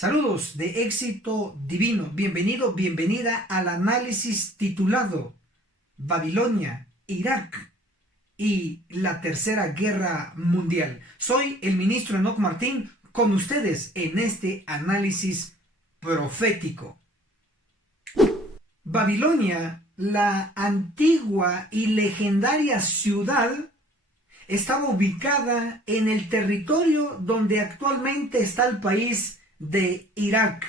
Saludos de éxito divino. Bienvenido, bienvenida al análisis titulado Babilonia, Irak y la Tercera Guerra Mundial. Soy el ministro Enoc Martín con ustedes en este análisis profético. Babilonia, la antigua y legendaria ciudad, estaba ubicada en el territorio donde actualmente está el país de Irak.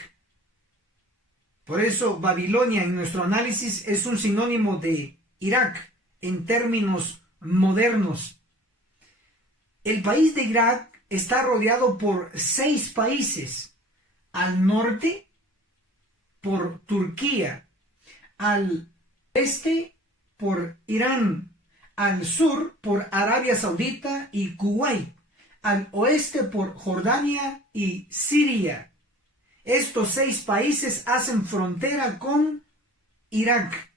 Por eso Babilonia en nuestro análisis es un sinónimo de Irak en términos modernos. El país de Irak está rodeado por 6 países. Al norte por Turquía, al este por Irán, al sur por Arabia Saudita y Kuwait, al oeste por Jordania y Siria. Estos 6 países hacen frontera con Irak.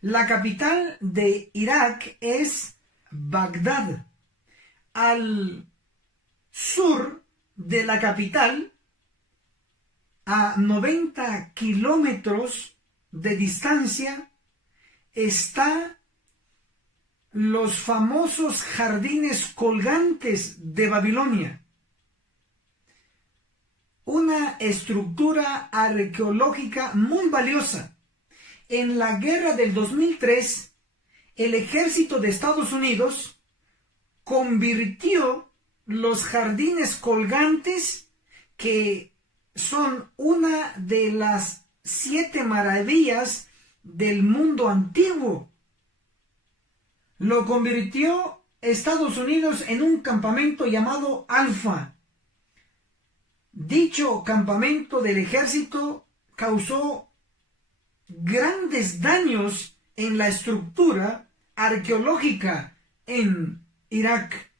La capital de Irak es Bagdad. Al sur de la capital, a 90 kilómetros de distancia, está los famosos jardines colgantes de Babilonia, una estructura arqueológica muy valiosa. En la guerra del 2003, el ejército de Estados Unidos convirtió los jardines colgantes, que son una de las 7 maravillas del mundo antiguo, lo convirtió Estados Unidos en un campamento llamado Alfa. Dicho campamento del ejército causó grandes daños en la estructura arqueológica en Irak.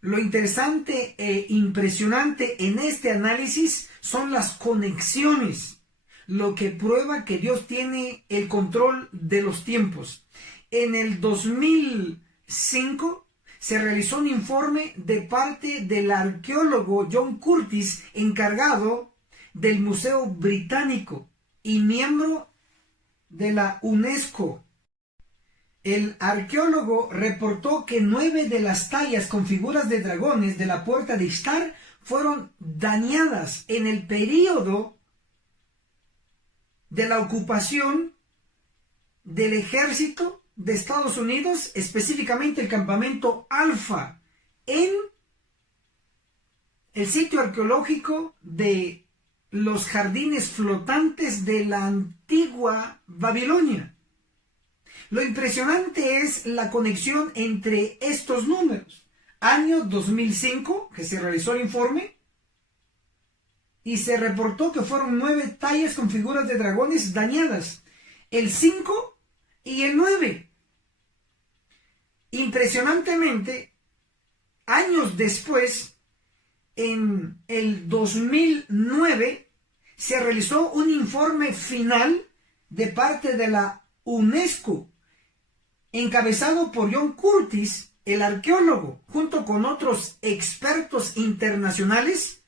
Lo interesante e impresionante en este análisis son las conexiones, lo que prueba que Dios tiene el control de los tiempos. En el 2005 se realizó un informe de parte del arqueólogo John Curtis, encargado del Museo Británico y miembro de la UNESCO. El arqueólogo reportó que 9 de las tallas con figuras de dragones de la puerta de Ishtar fueron dañadas en el período de la ocupación del ejército de Estados Unidos, específicamente el campamento Alfa, en el sitio arqueológico de los jardines flotantes de la antigua Babilonia. Lo impresionante es la conexión entre estos números. Año 2005, que se realizó el informe, y se reportó que fueron 9 tallas con figuras de dragones dañadas. El 5 y el 9. Impresionantemente, años después, en el 2009, se realizó un informe final de parte de la UNESCO, encabezado por John Curtis, el arqueólogo, junto con otros expertos internacionales,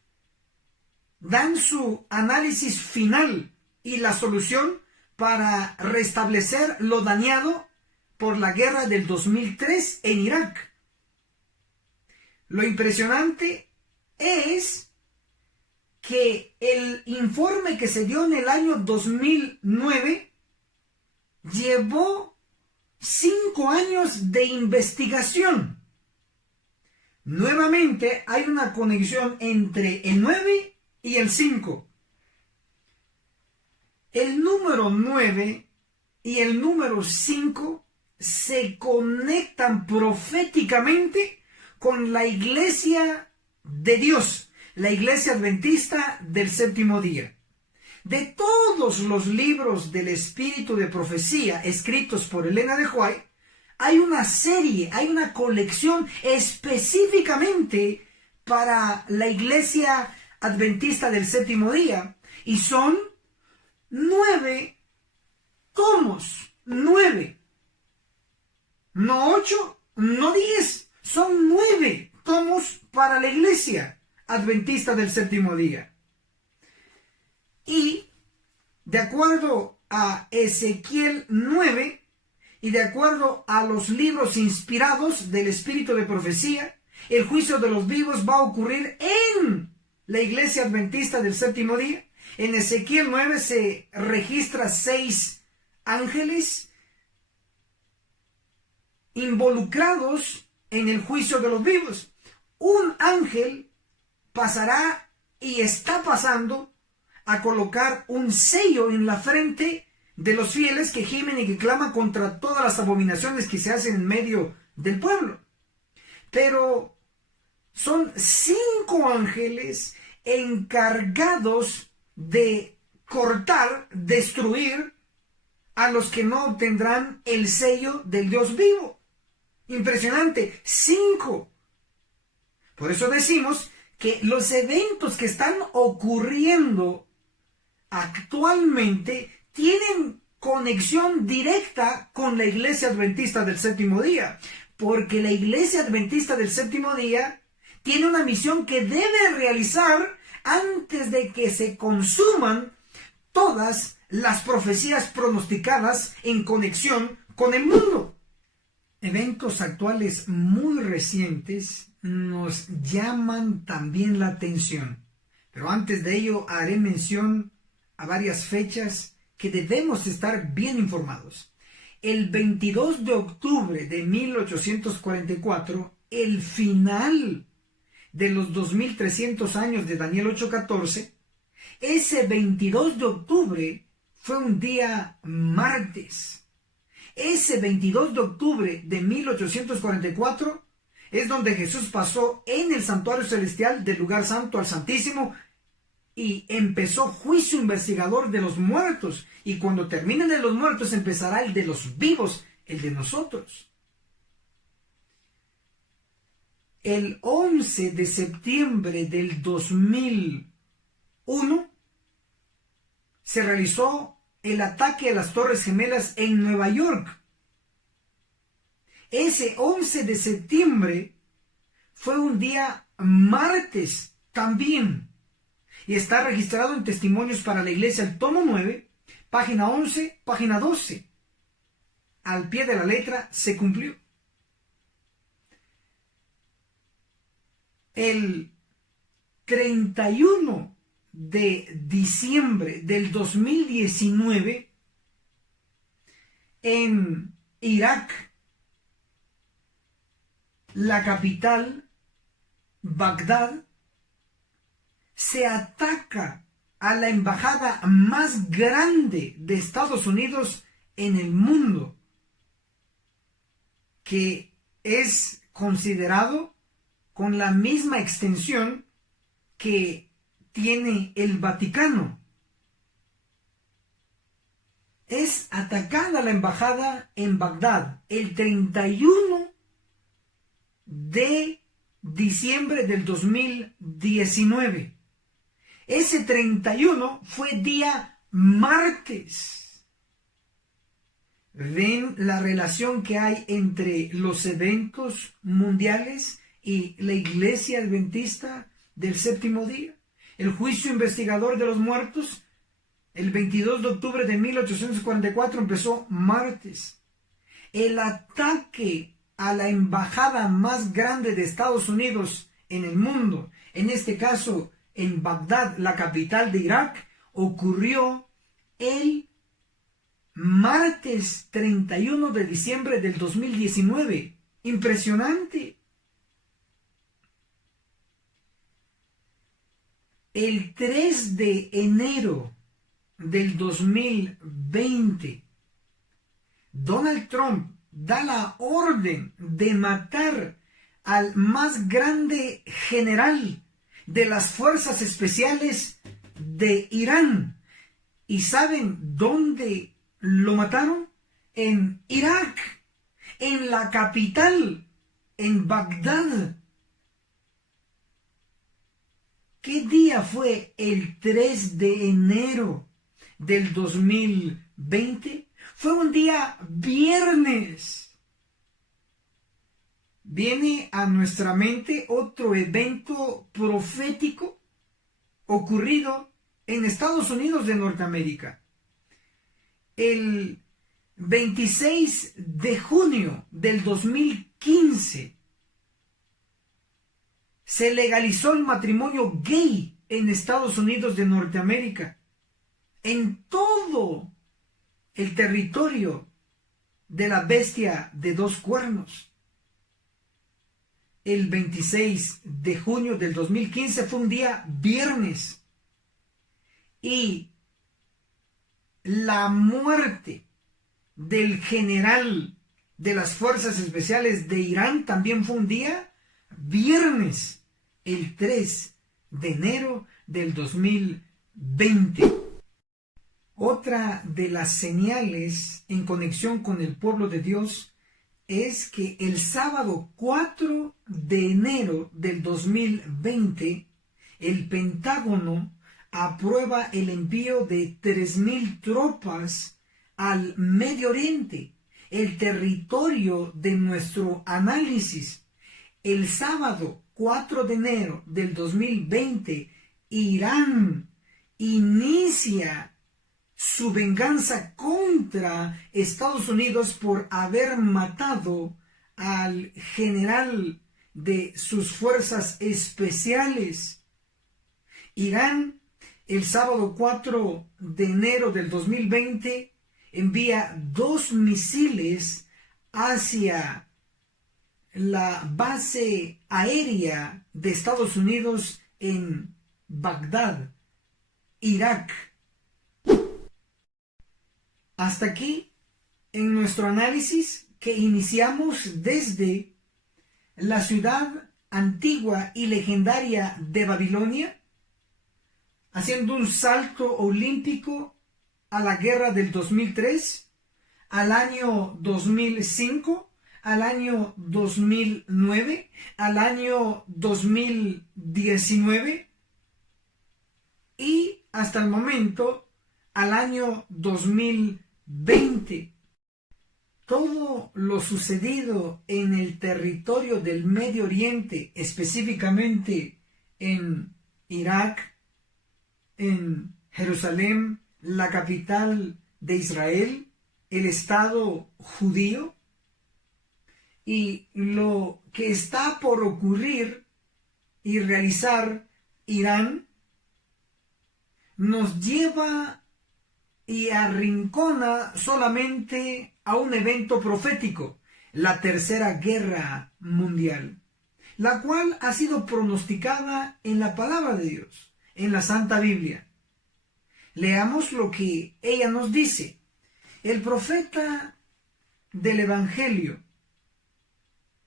dan su análisis final y la solución para restablecer lo dañado por la guerra del 2003 en Irak. Lo impresionante es que el informe que se dio en el año 2009 llevó 5 años de investigación. Nuevamente hay una conexión entre el 9 y el 5. El número 9 y el número 5 se conectan proféticamente con la iglesia de Dios, la iglesia adventista del séptimo día. De todos los libros del espíritu de profecía escritos por Elena de White, hay una serie, hay una colección específicamente para la iglesia adventista del séptimo día, y son 9 tomos, 9, no 8, no 10, son 9 tomos para la iglesia adventista del séptimo día. Y de acuerdo a Ezequiel 9 y de acuerdo a los libros inspirados del espíritu de profecía, el juicio de los vivos va a ocurrir en la iglesia adventista del séptimo día. En Ezequiel 9 se registra 6 ángeles involucrados en el juicio de los vivos. Un ángel pasará y está pasando a colocar un sello en la frente de los fieles que gimen y que claman contra todas las abominaciones que se hacen en medio del pueblo. Pero son 5 ángeles encargados de cortar, destruir a los que no obtendrán el sello del Dios vivo. Impresionante, 5. Por eso decimos que los eventos que están ocurriendo actualmente tienen conexión directa con la iglesia adventista del séptimo día, porque la iglesia adventista del séptimo día tiene una misión que debe realizar antes de que se consuman todas las profecías pronosticadas en conexión con el mundo. Eventos actuales muy recientes nos llaman también la atención, pero antes de ello haré mención a varias fechas que debemos estar bien informados. El 22 de octubre de 1844, el final de los 2300 años de Daniel 8:14, ese 22 de octubre fue un día martes. Ese 22 de octubre de 1844 es donde Jesús pasó en el santuario celestial del lugar santo al santísimo y empezó juicio investigador de los muertos. Y cuando termine el de los muertos empezará el de los vivos, el de nosotros. El 11 de septiembre del 2001 se realizó el ataque a las Torres Gemelas en Nueva York. Ese 11 de septiembre fue un día martes también. Y está registrado en Testimonios para la Iglesia, el tomo 9, página 11, página 12. Al pie de la letra se cumplió. El 31 de diciembre del 2019, en Irak, la capital, Bagdad, se ataca a la embajada más grande de Estados Unidos en el mundo, que es considerado con la misma extensión que tiene el Vaticano. Es atacada la embajada en Bagdad el 31 de diciembre del 2019. Ese 31 fue día martes. ¿Ven la relación que hay entre los eventos mundiales y la iglesia adventista del séptimo día? El juicio investigador de los muertos, el 22 de octubre de 1844, empezó martes. El ataque a la embajada más grande de Estados Unidos en el mundo, en este caso en Bagdad, la capital de Irak, ocurrió el martes 31 de diciembre del 2019. Impresionante. El 3 de enero del 2020, Donald Trump da la orden de matar al más grande general de las fuerzas especiales de Irán. ¿Y saben dónde lo mataron? En Irak, en la capital, en Bagdad. ¿Qué día fue el 3 de enero del 2020? Fue un día viernes. viene a nuestra mente otro evento profético ocurrido en Estados Unidos de Norteamérica. El 26 de junio del 2015 se legalizó el matrimonio gay en Estados Unidos de Norteamérica. En todo el territorio de la bestia de dos cuernos. El 26 de junio del 2015 fue un día viernes. Y la muerte del general de las Fuerzas Especiales de Irán también fue un día viernes, el 3 de enero del 2020. Otra de las señales en conexión con el pueblo de Dios es que el sábado 4 de enero del 2020, el Pentágono aprueba el envío de 3,000 tropas al Medio Oriente, el territorio de nuestro análisis. El sábado 4 de enero del 2020, Irán inicia su venganza contra Estados Unidos por haber matado al general de sus fuerzas especiales. Irán, el sábado 4 de enero del 2020, envía 2 misiles hacia la base aérea de Estados Unidos en Bagdad, Irak. Hasta aquí en nuestro análisis que iniciamos desde la ciudad antigua y legendaria de Babilonia, haciendo un salto olímpico a la guerra del 2003, al año 2005, al año 2009, al año 2019 y hasta el momento al año 2020. Todo lo sucedido en el territorio del Medio Oriente, específicamente en Irak, en Jerusalén, la capital de Israel, el Estado judío, y lo que está por ocurrir y realizar Irán, nos lleva y arrincona solamente a un evento profético, la Tercera Guerra Mundial, la cual ha sido pronosticada en la palabra de Dios, en la Santa Biblia. Leamos lo que ella nos dice. El profeta del Evangelio,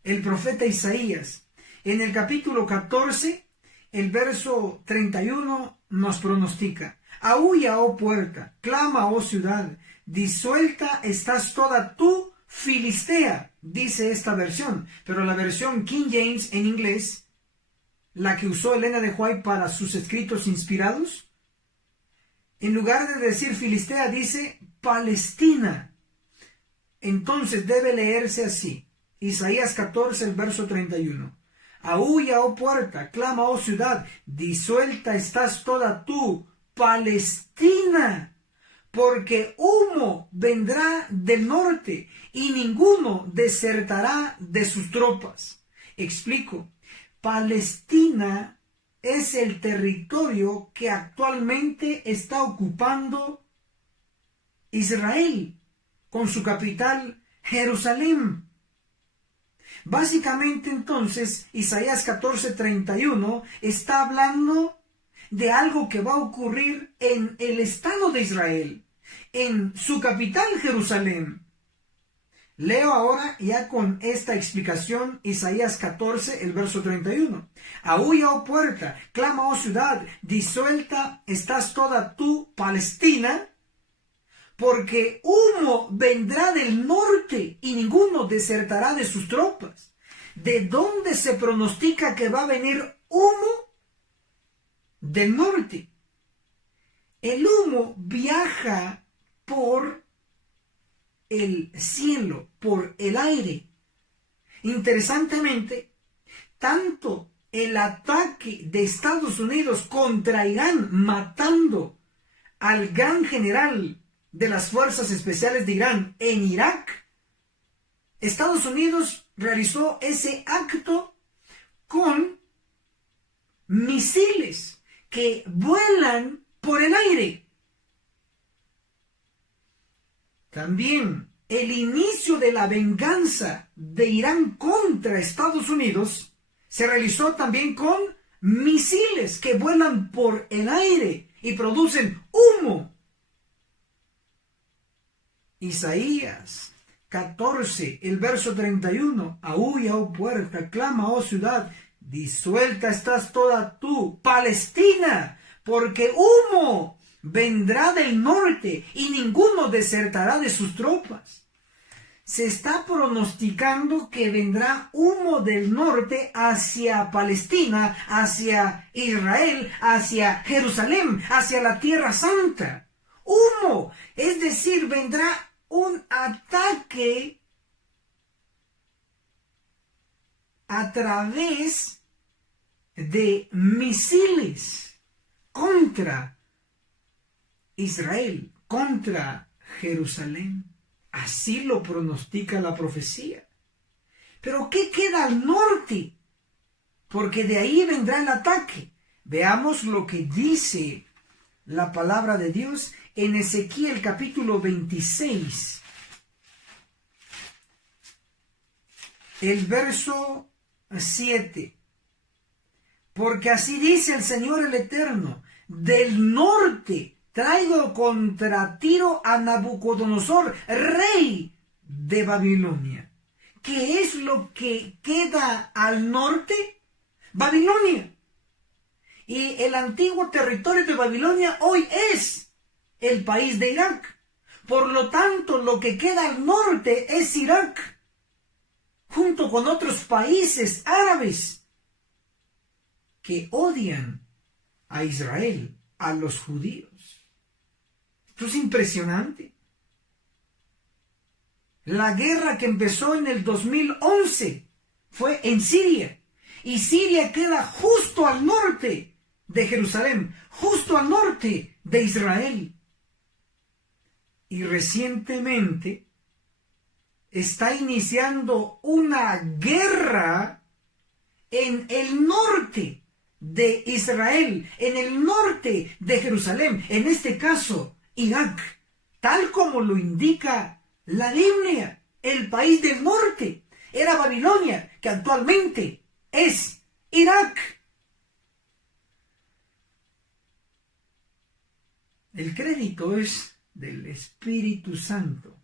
el profeta Isaías, en el capítulo 14, el verso 31, nos pronostica: aúlla, oh puerta, clama, oh ciudad, disuelta estás toda tú, Filistea, dice esta versión, pero la versión King James en inglés, la que usó Elena de White para sus escritos inspirados, en lugar de decir Filistea, dice Palestina. Entonces debe leerse así, Isaías 14, el verso 31. Aúlla, oh puerta, clama, oh ciudad, disuelta estás toda tú, Palestina, porque humo vendrá del norte y ninguno desertará de sus tropas. Explico. Palestina es el territorio que actualmente está ocupando Israel, con su capital Jerusalén. Básicamente entonces Isaías 14:31 está hablando de algo que va a ocurrir en el Estado de Israel, en su capital Jerusalén. Leo ahora ya con esta explicación Isaías 14, el verso 31. Aúlla, oh puerta, clama, oh ciudad, disuelta estás toda tú, Palestina, porque humo vendrá del norte y ninguno desertará de sus tropas. ¿De dónde se pronostica que va a venir humo? Del norte. El humo viaja por el cielo, por el aire. Interesantemente, tanto el ataque de Estados Unidos contra Irán, matando al gran general de las fuerzas especiales de Irán en Irak, Estados Unidos realizó ese acto con misiles que vuelan por el aire. También el inicio de la venganza de Irán contra Estados Unidos se realizó también con misiles que vuelan por el aire y producen humo. Isaías 14, el verso 31. Aúlla, oh puerta, clama, oh ciudad, disuelta estás toda tú, Palestina, porque humo vendrá del norte y ninguno desertará de sus tropas. Se está pronosticando que vendrá humo del norte hacia Palestina, hacia Israel, hacia Jerusalén, hacia la Tierra Santa. Humo, es decir, vendrá un ataque a través de misiles contra Israel, contra Jerusalén. Así lo pronostica la profecía. Pero ¿qué queda al norte? Porque de ahí vendrá el ataque. Veamos lo que dice la palabra de Dios en Ezequiel capítulo 26. El verso 7. Porque así dice el Señor el Eterno, del norte traigo contra Tiro a Nabucodonosor, rey de Babilonia. ¿Qué es lo que queda al norte? Babilonia. Y el antiguo territorio de Babilonia hoy es el país de Irak. Por lo tanto, lo que queda al norte es Irak, junto con otros países árabes que odian a Israel, a los judíos. Esto es impresionante. La guerra que empezó en el 2011 fue en Siria. Y Siria queda justo al norte de Jerusalén, justo al norte de Israel. Y recientemente está iniciando una guerra en el norte de Israel, en el norte de Jerusalén, en este caso Irak, tal como lo indica la Biblia. El país del norte era Babilonia, que actualmente es Irak. El crédito es del Espíritu Santo,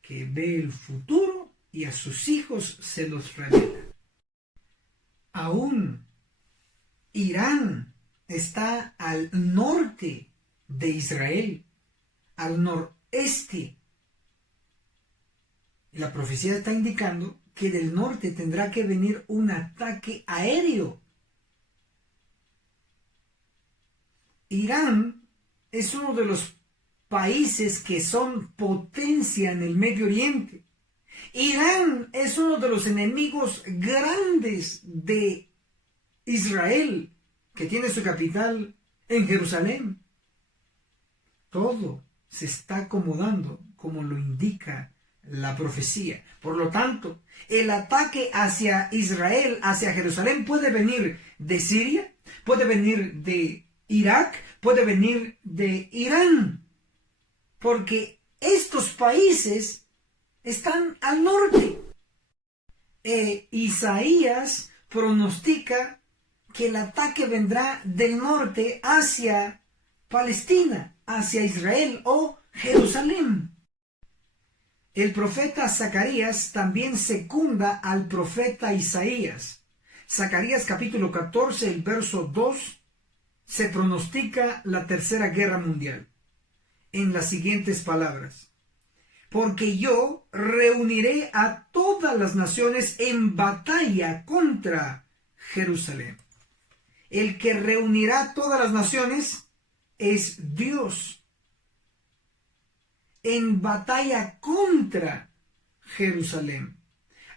que ve el futuro y a sus hijos se los revela. Aún Irán está al norte de Israel, al noreste. La profecía está indicando que del norte tendrá que venir un ataque aéreo. Irán es uno de los países que son potencia en el Medio Oriente. Irán es uno de los enemigos grandes de Israel, que tiene su capital en Jerusalén. Todo se está acomodando como lo indica la profecía. Por lo tanto, el ataque hacia Israel, hacia Jerusalén, puede venir de Siria, puede venir de Irak, puede venir de Irán, porque estos países están al norte. Isaías pronostica que el ataque vendrá del norte hacia Palestina, hacia Israel o Jerusalén. El profeta Zacarías también secunda al profeta Isaías. Zacarías capítulo 14, el verso 2, se pronostica la tercera guerra mundial en las siguientes palabras: porque yo reuniré a todas las naciones en batalla contra Jerusalén. El que reunirá a todas las naciones es Dios en batalla contra Jerusalén.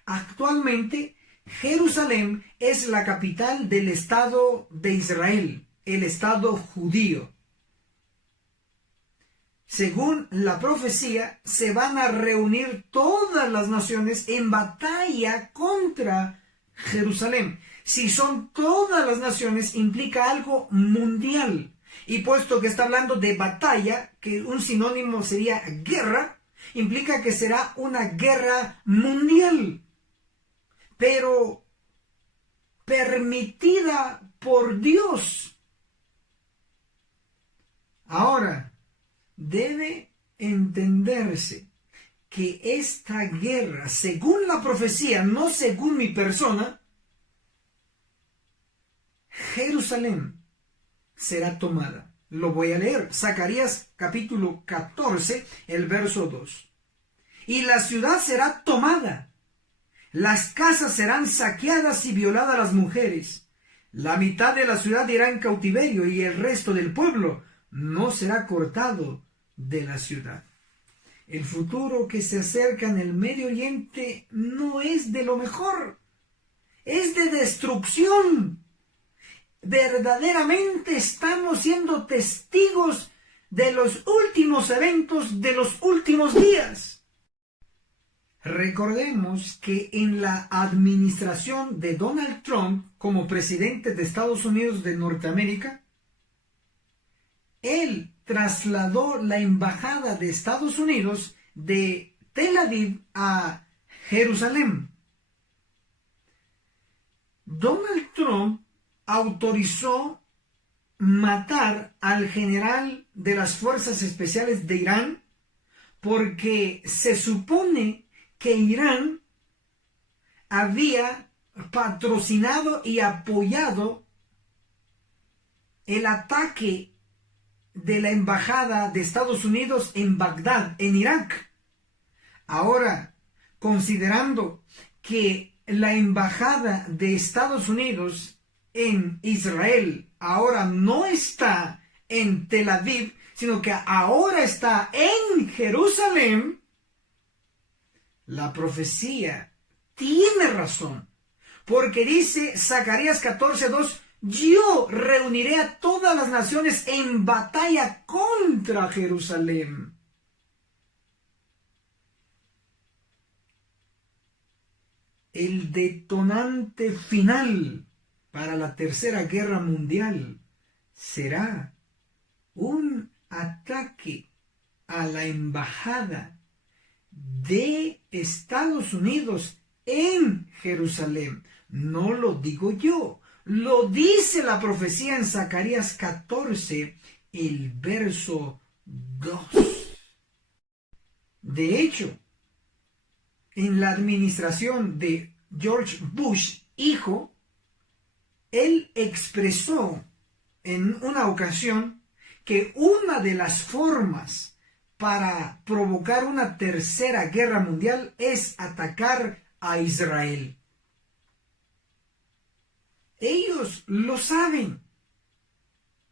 Actualmente, Jerusalén es la capital del Estado de Israel, el Estado judío. Según la profecía, se van a reunir todas las naciones en batalla contra Jerusalén. Si son todas las naciones, implica algo mundial. Y puesto que está hablando de batalla, que un sinónimo sería guerra, implica que será una guerra mundial, pero permitida por Dios. Ahora, debe entenderse que esta guerra, según la profecía, no según mi persona, Jerusalén será tomada. Lo voy a leer. Zacarías capítulo 14, el verso 2. Y la ciudad será tomada. Las casas serán saqueadas y violadas las mujeres. La mitad de la ciudad irá en cautiverio y el resto del pueblo no será cortado de la ciudad. El futuro que se acerca en el Medio Oriente no es de lo mejor. Es de destrucción. Verdaderamente estamos siendo testigos de los últimos eventos de los últimos días. Recordemos que en la administración de Donald Trump como presidente de Estados Unidos de Norteamérica, él trasladó la embajada de Estados Unidos de Tel Aviv a Jerusalén. Donald Trump autorizó matar al general de las fuerzas especiales de Irán porque se supone que Irán había patrocinado y apoyado el ataque de la embajada de Estados Unidos en Bagdad, en Irak. Ahora, considerando que la embajada de Estados Unidos en Israel ahora no está en Tel Aviv, sino que ahora está en Jerusalén, la profecía tiene razón, porque dice Zacarías 14:2, yo reuniré a todas las naciones en batalla contra Jerusalén. El detonante final para la Tercera Guerra Mundial será un ataque a la embajada de Estados Unidos en Jerusalén. No lo digo yo, lo dice la profecía en Zacarías 14, el verso 2. De hecho, en la administración de George Bush, hijo, él expresó en una ocasión que una de las formas para provocar una tercera guerra mundial es atacar a Israel. Ellos lo saben.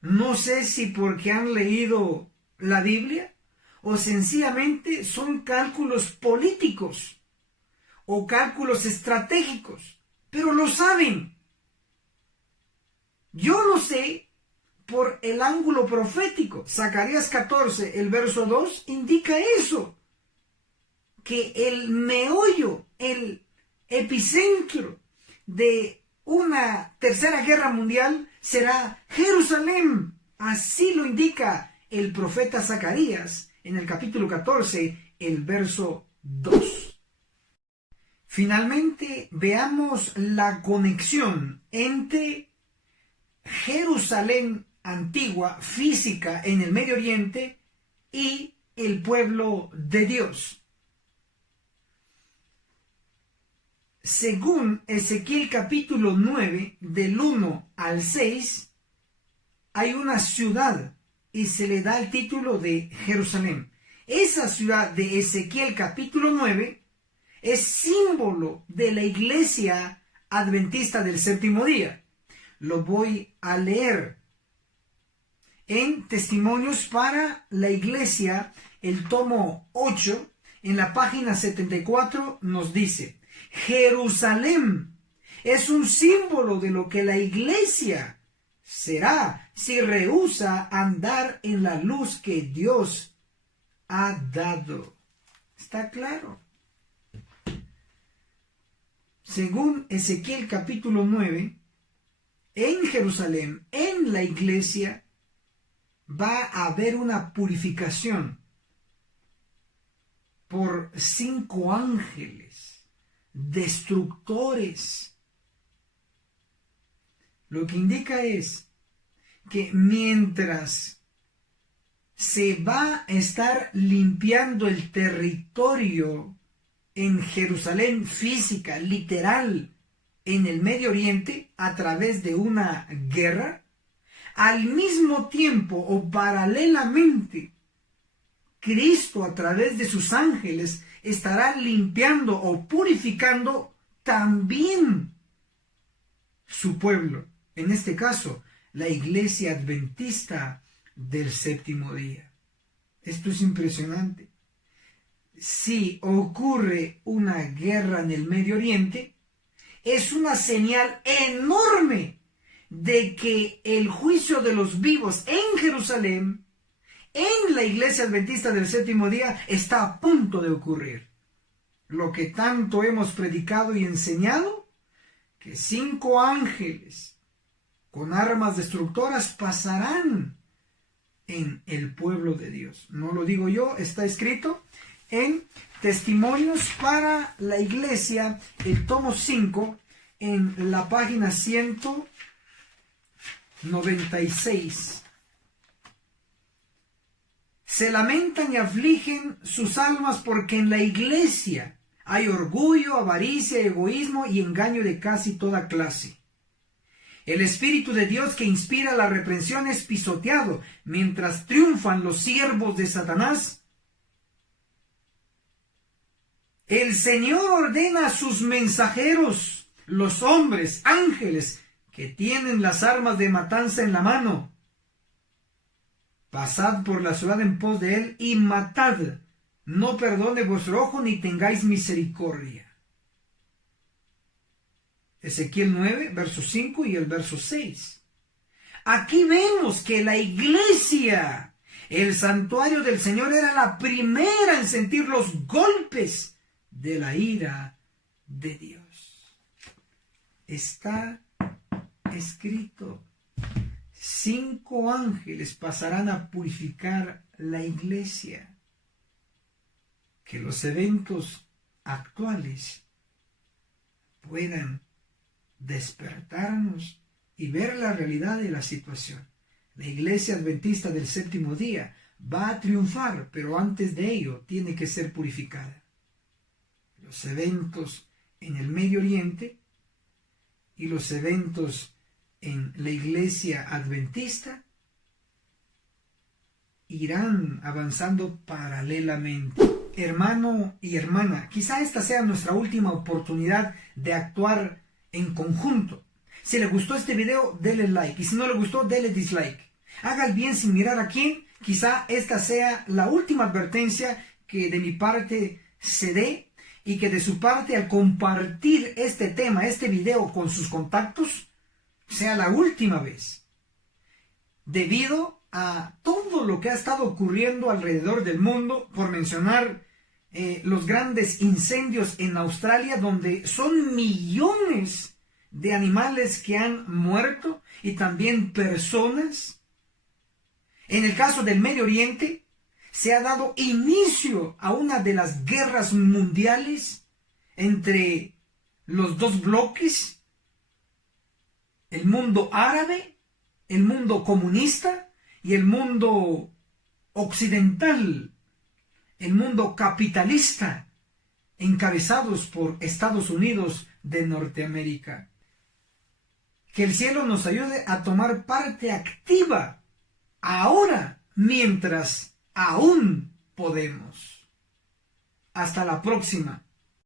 No sé si porque han leído la Biblia o sencillamente son cálculos políticos o cálculos estratégicos, pero lo saben. Yo lo sé por el ángulo profético. Zacarías 14, el verso 2, indica eso, que el meollo, el epicentro de una tercera guerra mundial será Jerusalén. Así lo indica el profeta Zacarías en el capítulo 14, el verso 2. Finalmente, veamos la conexión entre Jerusalén antigua, física en el Medio Oriente, y el pueblo de Dios. Según Ezequiel capítulo 9, del 1 al 6, hay una ciudad y se le da el título de Jerusalén. Esa ciudad de Ezequiel capítulo 9 es símbolo de la iglesia adventista del séptimo día. Lo voy a leer en Testimonios para la Iglesia, el tomo 8, en la página 74, nos dice: Jerusalén es un símbolo de lo que la iglesia será si rehúsa andar en la luz que Dios ha dado. ¿Está claro? Según Ezequiel capítulo 9, en Jerusalén, en la iglesia, va a haber una purificación por 5 ángeles destructores. Lo que indica es que mientras se va a estar limpiando el territorio en Jerusalén física, literal, en el Medio Oriente, a través de una guerra, al mismo tiempo o paralelamente, Cristo a través de sus ángeles estará limpiando o purificando también su pueblo. En este caso, la iglesia adventista del séptimo día. Esto es impresionante. Si ocurre una guerra en el Medio Oriente, es una señal enorme de que el juicio de los vivos en Jerusalén, en la iglesia adventista del séptimo día, está a punto de ocurrir. Lo que tanto hemos predicado y enseñado, que 5 ángeles con armas destructoras pasarán en el pueblo de Dios. No lo digo yo, está escrito en Testimonios para la Iglesia, el tomo 5, en la página 196. Se lamentan y afligen sus almas porque en la iglesia hay orgullo, avaricia, egoísmo y engaño de casi toda clase. El Espíritu de Dios que inspira la reprensión es pisoteado, mientras triunfan los siervos de Satanás. El Señor ordena a sus mensajeros, los hombres, ángeles, que tienen las armas de matanza en la mano: pasad por la ciudad en pos de él y matad. No perdone vuestro ojo ni tengáis misericordia. Ezequiel 9, verso 5 y el verso 6. Aquí vemos que la iglesia, el santuario del Señor, era la primera en sentir los golpes de la ira de Dios. Está escrito: 5 ángeles pasarán a purificar la iglesia. Que los eventos actuales puedan despertarnos y ver la realidad de la situación. La iglesia adventista del séptimo día va a triunfar, pero antes de ello tiene que ser purificada. Los eventos en el Medio Oriente y los eventos en la iglesia adventista irán avanzando paralelamente. Hermano y hermana, quizá esta sea nuestra última oportunidad de actuar en conjunto. Si le gustó este video, dele like, y si no le gustó, dele dislike. Haga el bien sin mirar a quién. Quizá esta sea la última advertencia que de mi parte se dé, y que de su parte, al compartir este tema, este video con sus contactos, sea la última vez. Debido a todo lo que ha estado ocurriendo alrededor del mundo, por mencionar los grandes incendios en Australia, donde son millones de animales que han muerto y también personas. En el caso del Medio Oriente, se ha dado inicio a una de las guerras mundiales entre los dos bloques: el mundo árabe, el mundo comunista y el mundo occidental, el mundo capitalista, encabezados por Estados Unidos de Norteamérica. Que el cielo nos ayude a tomar parte activa ahora, mientras aún podemos. Hasta la próxima.